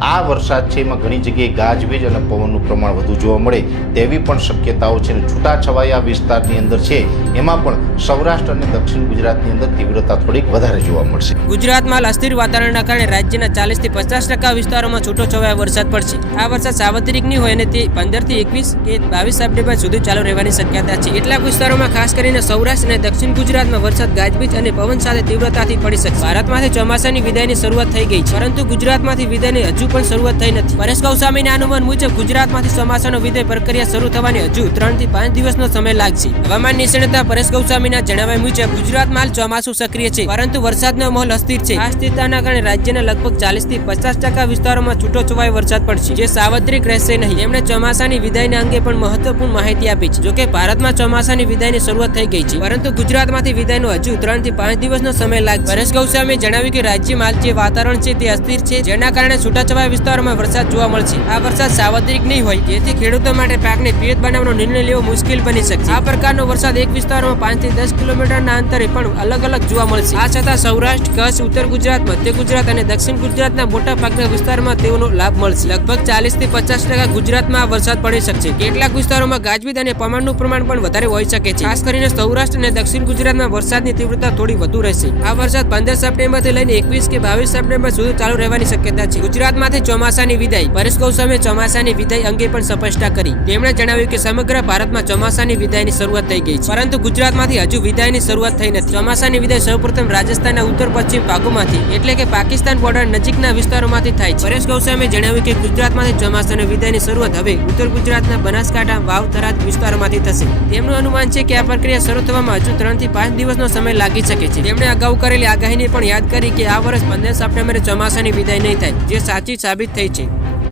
આ વરસાદ છે, એમાં ઘણી જગ્યાએ ગાજવીજ અને પવનનું પ્રમાણ વધુ જોવા મળે તેવી પણ શક્યતાઓ છે અને છૂટાછવાયા વિસ્તારની અંદર છે. એમાં પણ સૌરાષ્ટ્ર અને દક્ષિણ ગુજરાતની અંદર તીવ્રતા થોડીક વધારે જોવા મળશે. ગુજરાતમાં અસ્થિર વાતાવરણના કારણે રાજ્યના ચાલીસથી પચાસ ટકા વિસ્તારોમાં છૂટો છવાયો વરસાદ પડશે. આ વરસાદ સાર્વત્રિક નહીં હોય અને તે પંદરથી એકવીસ કે બાવીસ સપ્ટેમ્બર સુધી ચાલુ રહેવાની શક્યતા છે. કેટલાક વિસ્તારોમાં ખાસ કરીને સૌરાષ્ટ્ર અને દક્ષિણ ગુજરાતમાં વરસાદ ગાજવીજ અને પવન સાથે તીવ્રતાથી પડી શકે. ભારતમાંથી ચોમાસાની વિદાયની શરૂઆત થઈ ગઈ પરંતુ ગુજરાતમાંથી વિદાયની હજુ પણ શરૂઆત થઈ નથી. પરેશ ગૌસ્વામીના અનુમાન મુજબ ગુજરાતમાંથી ચોમાસાનો વિધેય પ્રક્રિયા શરૂ થવાની હજુ ત્રણથી પાંચ દિવસનો સમય લાગશે. હવામાન નિષ્ણાત પરેશ ગૌસ્વામીના જણાવ્યા મુજબ ગુજરાતમાં હાલ ચોમાસું સક્રિય છે, પરંતુ વરસાદનો માહોલ અસ્થિર છે. આ સ્થિરતાના કારણે રાજ્યના લગભગ ચાલીસથી પચાસ ટકા વિસ્તારોમાં છૂટો છવાયો વરસાદ પડશે, જે સાર્વત્રિક રહેશે નહીં. તેમણે ચોમાસાની વિદાયના અંગે પણ મહત્વપૂર્ણ માહિતી આપી છે. જોકે ભારતમાં ચોમાસાની વિદાયની શરૂઆત થઈ ગઈ છે, પરંતુ ગુજરાતમાંથી વિદાયનો હજુ ત્રણથી પાંચ દિવસનો સમય લાગશે. પરેશ ગૌસ્વામીએ જણાવ્યું કે રાજ્યમાં હાલ જે વાતાવરણ છે તે અસ્થિર છે, જેના કારણે છૂટાછવાયા વિસ્તારોમાં વરસાદ જોવા મળશે. આ વરસાદ સાર્વત્રિક નહીં હોય, જેથી ખેડૂતો માટે પાકને પિયત બનાવવાનો નિર્ણય લેવો મુશ્કેલ બની શકે આ પ્રકારનો વરસાદ એક વિસ્તારમાં પાંચથી દસ કિલોમીટરના અંતરે પણ અલગ અલગ જોવા મળશે. આ છતાં સૌરાષ્ટ્ર, કચ્છ, ઉત્તર ગુજરાત, મધ્ય ગુજરાત અને દક્ષિણ ગુજરાતના મોટા ભાગના વિસ્તારમાં તેઓનો લાભ મળશે. લગભગ ચાલીસથી પચાસ ટકા ગુજરાતમાં વરસાદ પડી શકશે. કેટલાક વિસ્તારોમાં ગાજવીજ અને પવનનું પ્રમાણ પણ વધારે હોઈ શકે છે. ખાસ કરીને સૌરાષ્ટ્ર અને દક્ષિણ ગુજરાતમાં વરસાદની તીવ્રતા થોડી વધુ રહેશે. આ વરસાદ પંદર સપ્ટેમ્બરથી લઈને એકવીસ કે બાવીસ સપ્ટેમ્બર સુધી ચાલુ રહેવાની શક્યતા છે. ગુજરાતમાંથી ચોમાસાની વિદાય. પરેશ ગૌસ્વામીએ ચોમાસાની વિદાય અંગે પણ સ્પષ્ટતા કરી. તેમણે જણાવ્યું કે સમગ્ર ભારતમાં ચોમાસાની વિદાયની શરૂઆત થઈ ગઈ છે. પરંતુ ગુજરાતમાંથી હજુ વિદાયની શરૂઆત થઈ નથી. ચોમાસાની વિદાય સૌપ્રથમ રાજસ્થાનના ઉત્તર પશ્ચિમ ભાગોમાંથી, એટલે કે પાકિસ્તાન બોર્ડર નજીકના વિસ્તારોમાંથી થાય છે. પરેશ ગૌસ્વામીએ જણાવ્યું કે ગુજરાતમાંથી ચોમાસાની વિદાયની શરૂઆત હવે ઉત્તર ગુજરાતના બનાસકાંઠા, વાવ, થરાદ વિસ્તારોમાંથી થશે. તેમનું અનુમાન છે કે આ પ્રક્રિયા શરૂ થવામાં હજુ ત્રણથી પાંચ દિવસનો સમય લાગી શકે છે. તેમણે અગાઉ કરેલી આગાહીને પણ યાદ કરી કે આ વર્ષ પંદર સપ્ટેમ્બરે ચોમાસાની વિદાય નહીં થાય, જે સાચી ચાબિત થઈ છે.